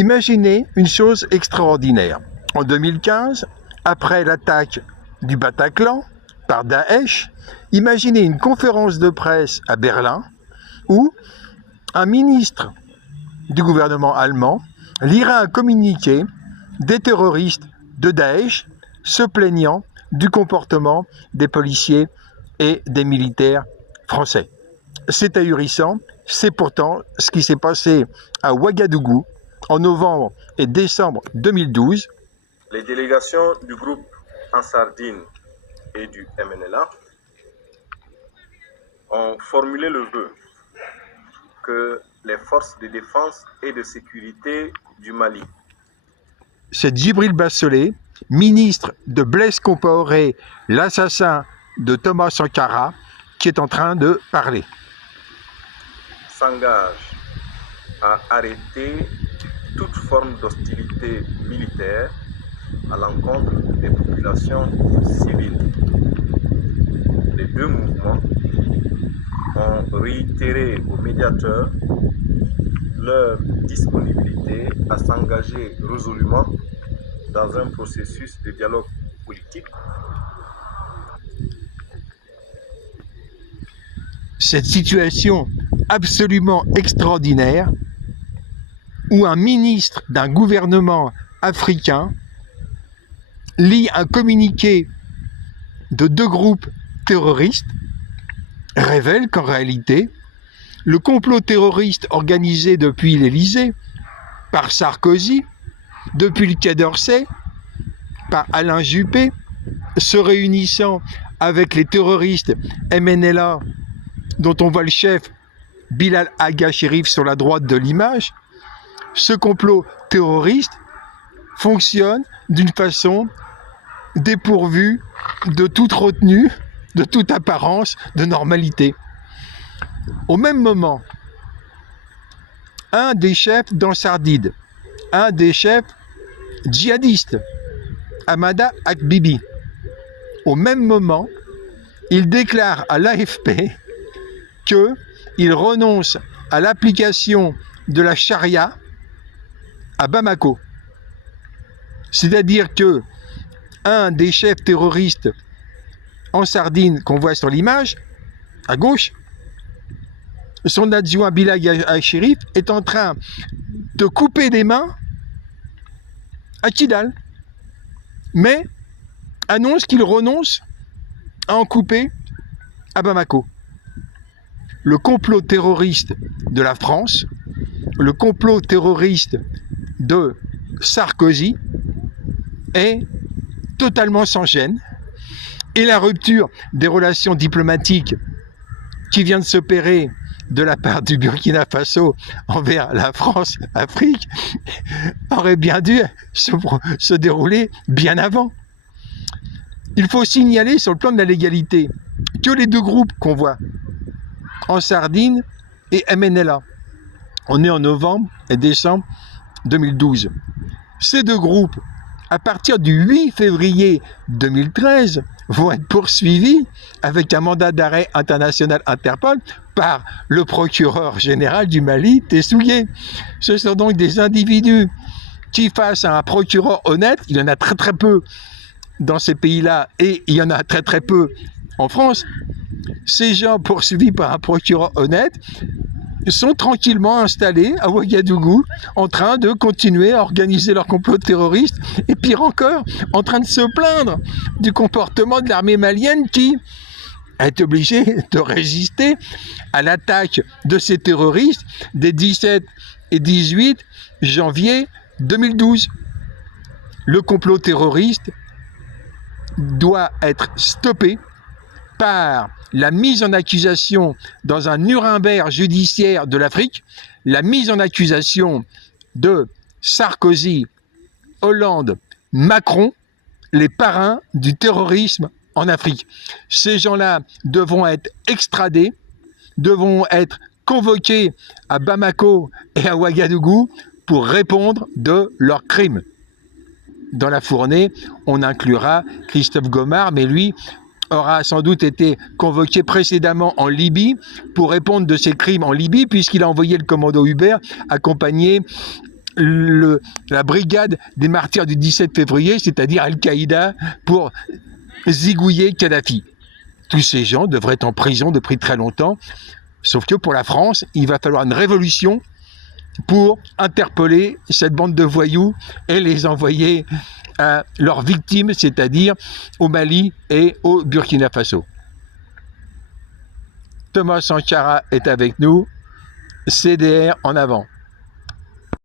Imaginez une chose extraordinaire. En 2015, après l'attaque du Bataclan par Daesh, imaginez une conférence de presse à Berlin où un ministre du gouvernement allemand lira un communiqué des terroristes de Daesh se plaignant du comportement des policiers et des militaires français. C'est ahurissant, c'est pourtant ce qui s'est passé à Ouagadougou en novembre et décembre 2012. Les délégations du groupe Ansardine et du MNLA ont formulé le vœu que les forces de défense et de sécurité du Mali. C'est Djibril Bassolé, ministre de Blaise Compaoré, l'assassin de Thomas Sankara, qui est en train de parler. S'engage à arrêter toute forme d'hostilité militaire à l'encontre des populations civiles. Les deux mouvements ont réitéré aux médiateurs leur disponibilité à s'engager résolument dans un processus de dialogue politique. Cette situation absolument extraordinaire où un ministre d'un gouvernement africain lit un communiqué de deux groupes terroristes révèle qu'en réalité, le complot terroriste organisé depuis l'Élysée, par Sarkozy, depuis le Quai d'Orsay, par Alain Juppé, se réunissant avec les terroristes MNLA, dont on voit le chef Bilal Aga Chérif sur la droite de l'image, ce complot terroriste fonctionne d'une façon dépourvue de toute retenue, de toute apparence de normalité. Au même moment, un des chefs d'Ansardine, un des chefs djihadistes, Hamada Akbibi, au même moment, il déclare à l'AFP qu'il renonce à l'application de la charia à Bamako. C'est-à-dire que un des chefs terroristes en Sardine qu'on voit sur l'image, à gauche, son adjoint Bilal Al-Chérif est en train de couper des mains à Kidal, mais annonce qu'il renonce à en couper à Bamako. Le complot terroriste de la France, le complot terroriste de Sarkozy est totalement sans gêne, et la rupture des relations diplomatiques qui vient de s'opérer de la part du Burkina Faso envers la France-Afrique aurait bien dû se dérouler bien avant. Il faut signaler sur le plan de la légalité que les deux groupes qu'on voit, Ansardine et MNLA, on est en novembre et décembre 2012. Ces deux groupes, à partir du 8 février 2013, vont être poursuivis avec un mandat d'arrêt international Interpol par le procureur général du Mali, Tessougué. Ce sont donc des individus qui, face à un procureur honnête, il y en a très très peu dans ces pays-là et il y en a très très peu en France, ces gens poursuivis par un procureur honnête sont tranquillement installés à Ouagadougou en train de continuer à organiser leur complot terroriste et pire encore, en train de se plaindre du comportement de l'armée malienne qui est obligée de résister à l'attaque de ces terroristes des 17 et 18 janvier 2012. Le complot terroriste doit être stoppé par la mise en accusation dans un Nuremberg judiciaire de l'Afrique, la mise en accusation de Sarkozy, Hollande, Macron, les parrains du terrorisme en Afrique. Ces gens-là devront être extradés, devront être convoqués à Bamako et à Ouagadougou pour répondre de leurs crimes. Dans la fournée, on inclura Christophe Gomard, mais lui aura sans doute été convoqué précédemment en Libye pour répondre de ses crimes en Libye, puisqu'il a envoyé le commando Hubert accompagné la brigade des martyrs du 17 février, c'est-à-dire Al-Qaïda, pour zigouiller Kadhafi. Tous ces gens devraient être en prison depuis très longtemps, sauf que pour la France, il va falloir une révolution pour interpeller cette bande de voyous et les envoyer à leurs victimes, c'est-à-dire au Mali et au Burkina Faso. Thomas Sankara est avec nous, CDR en avant.